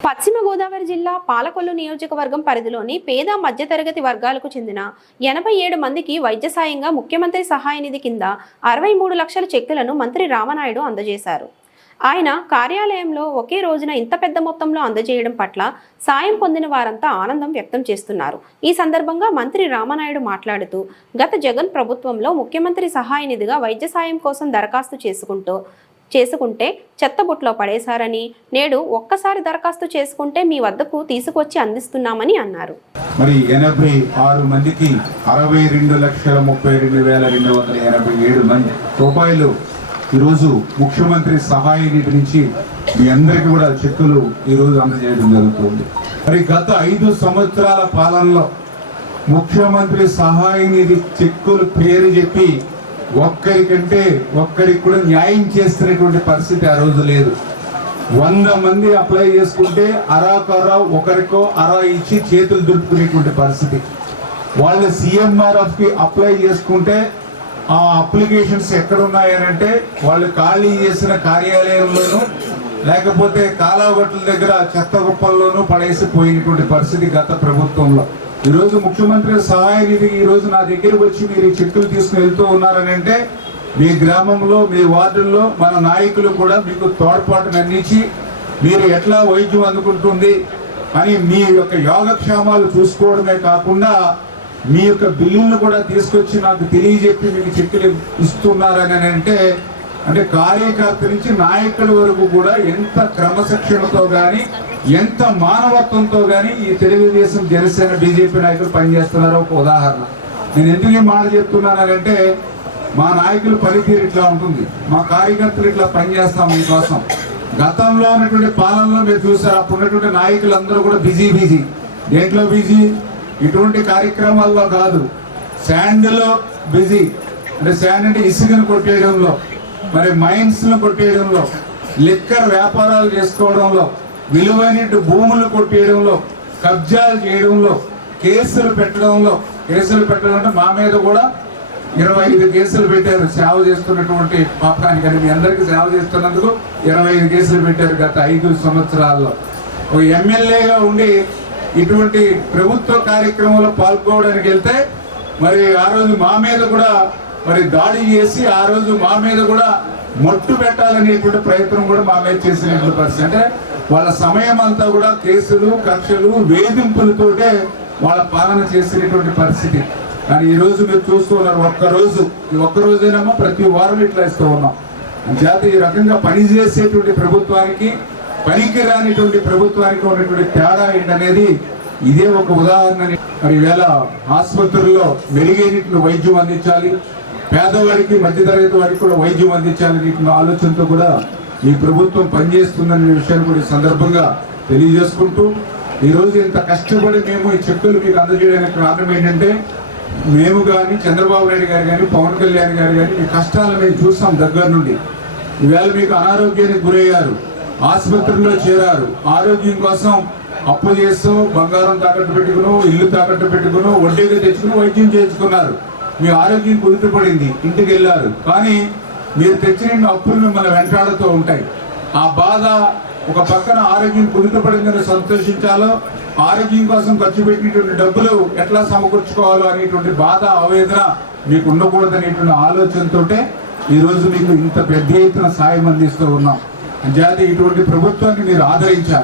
పశ్చిమ గోదావరి జిల్లా పాలకొల్లు నియోజకవర్గం పరిధిలోని పేద మధ్యతరగతి వర్గాలకు చెందిన 87 మందికి వైద్య సాయంగా ముఖ్యమంత్రి సహాయ నిధి కింద 63 లక్షల చెక్కులను మంత్రి రామనాయుడు అందజేశారు. ఆయన కార్యాలయంలో ఒకే రోజున ఇంత పెద్ద మొత్తంలో అందజేయడం పట్ల సాయం పొందిన వారంతా ఆనందం వ్యక్తం చేస్తున్నారు. ఈ సందర్భంగా మంత్రి రామనాయుడు మాట్లాడుతూ, గత జగన్ ప్రభుత్వంలో ముఖ్యమంత్రి సహాయ నిధిగా వైద్య సాయం కోసం దరఖాస్తు చేసుకుంటే చెత్తబుట్లో పడేశారని, నేడు ఒక్కసారి దరఖాస్తు చేసుకుంటే మీ వద్దకు తీసుకొచ్చి అందిస్తున్నామని అన్నారు. మరి 86 మందికి 62,32,287 మంది రూపాయలు ఈరోజు ముఖ్యమంత్రి సహాయ నిధి నుంచి మీ అందరికీ కూడా చెక్కులు ఈరోజు అందజేయడం జరుగుతుంది. మరి గత 5 సంవత్సరాల పాలనలో ముఖ్యమంత్రి సహాయ నిధి చెక్కులు పేరు చెప్పి ఒక్కరికి కూడా న్యాయం చేస్తున్నటువంటి పరిస్థితి ఆ రోజు లేదు. 100 మంది అప్లై చేసుకుంటే ఒకరికో అరా ఇచ్చి చేతులు దులుపుకునేటువంటి పరిస్థితి. వాళ్ళు CMRFకి అప్లై చేసుకుంటే ఆ అప్లికేషన్స్ ఎక్కడున్నాయనంటే వాళ్ళు ఖాళీ చేసిన కార్యాలయంలోనూ లేకపోతే కాలాగొట్ల దగ్గర చెత్త కుప్పల్లోనూ పడేసి పోయినటువంటి పరిస్థితి గత ప్రభుత్వంలో. ఈరోజు ముఖ్యమంత్రి సహాయ నిధికి ఈరోజు నా దగ్గరకు వచ్చి మీరు ఈ చెక్కులు తీసుకుని వెళ్తూ ఉన్నారని అంటే మీ గ్రామంలో మీ వార్డుల్లో మన నాయకులు కూడా మీకు తోడ్పాటును అందించి మీరు ఎట్లా వైద్యం అందుకుంటుంది అని మీ యొక్క యోగక్షేమాలు చూసుకోవడమే కాకుండా మీ యొక్క బిల్లులను కూడా తీసుకొచ్చి నాకు తెలియజెప్పి మీకు చెక్కులు ఇస్తున్నారని అంటే కార్యకర్త నుంచి నాయకుల వరకు కూడా ఎంత క్రమశిక్షణతో కానీ ఎంత మానవత్వంతో కానీ ఈ తెలుగుదేశం జనసేన బీజేపీ నాయకులు పనిచేస్తున్నారో ఒక ఉదాహరణ. నేను ఎందుకు ఈ మాట చెప్తున్నానంటే మా నాయకుల పనితీరు ఇట్లా ఉంటుంది, మా కార్యకర్తలు ఇట్లా పనిచేస్తాం మీకోసం. గతంలో ఉన్నటువంటి పాలనలో మీరు చూసారు, అప్పుడు ఉన్నటువంటి నాయకులందరూ కూడా బిజీ దేంట్లో బిజీ, ఇటువంటి కార్యక్రమాల్లో కాదు, శాండ్లో బిజీ. అంటే శాండ్ అంటే ఇసుకను కొట్టేయడంలో, మరి మైన్స్ను కొట్టేయడంలో, లిక్కర్ వ్యాపారాలు చేసుకోవడంలో, విలువైన భూములు కొట్టేయడంలో, కబ్జాలు చేయడంలో, కేసులు పెట్టడం అంటే మా మీద కూడా 25 కేసులు పెట్టారు. సేవ చేస్తున్నటువంటి పాపానికని మీ అందరికీ సేవ చేస్తున్నందుకు 25 కేసులు పెట్టారు గత 5 సంవత్సరాల్లో. ఒక ఎమ్మెల్యేగా ఉండి ఇటువంటి ప్రభుత్వ కార్యక్రమంలో పాల్గొనడానికి వెళ్తే మరి ఆ రోజు మా మీద కూడా మరి దాడి చేసి ఆ రోజు మా మీద కూడా మొట్టు పెట్టాలనేటువంటి ప్రయత్నం కూడా మా మీద చేసినటువంటి పరిస్థితి. అంటే వాళ్ళ సమయం అంతా కూడా కేసులు, కక్షలు, వేధింపులతోటే వాళ్ళ పాలన చేసినటువంటి పరిస్థితి. కానీ ఈరోజు మీరు చూస్తూ ఉన్నారు, ఒక్కరోజేనేమో ప్రతి వారం ఇట్లా ఇస్తూ ఉన్నాం. చేత ఈ రకంగా పనిచేసేటువంటి ప్రభుత్వానికి పనికి రానిటువంటి ప్రభుత్వానికి ఉన్నటువంటి తేడా ఏంటనేది ఇదే ఒక ఉదాహరణ. మరి ఈవేళ ఆసుపత్రుల్లో మెరుగైనటువంటి వైద్యం అందించాలి, పేదవాడికి మధ్యతరగతి వారికి కూడా వైద్యం అందించాలని ఆలోచనతో కూడా ఈ ప్రభుత్వం పనిచేస్తుందనే విషయాన్ని కూడా ఈ సందర్భంగా తెలియజేసుకుంటూ, ఈరోజు ఇంత కష్టపడి మేము ఈ చెక్కులు మీకు అందజేయడానికి కారణం ఏంటంటే మేము కానీ చంద్రబాబు నాయుడు గారు కానీ పవన్ కళ్యాణ్ గారు కానీ మీ కష్టాలను మేము చూస్తాం దగ్గర నుండి. ఈవేళ మీకు అనారోగ్యానికి గురయ్యారు, ఆసుపత్రిలో చేరారు, ఆరోగ్యం కోసం అప్పు చేస్తూ బంగారం తాకట్టు పెట్టుకును, ఇల్లు తాకట్టు పెట్టుకును, వడ్డీగా తెచ్చుకుని వైద్యం చేయించుకున్నారు. మీ ఆరోగ్యం కుదుటపడింది, ఇంటికి వెళ్ళారు. కానీ మీరు తెచ్చిన అప్పులు మిమ్మల్ని వెంటాడుతూ ఉంటాయి. ఆ బాధ, ఒక పక్కన ఆరోగ్యం కుదుటపడిందని సంతోషించాలో, ఆరోగ్యం కోసం ఖర్చు పెట్టినటువంటి డబ్బులు ఎట్లా సమకూర్చుకోవాలో అనేటువంటి బాధ, ఆవేదన మీకు ఉండకూడదనేటువంటి ఆలోచనతో ఈరోజు మీకు ఇంత పెద్ద ఎత్తున సాయం అందిస్తూ ఉన్నాం. జాతి ఇటువంటి ప్రభుత్వాన్ని మీరు ఆదరించాలి.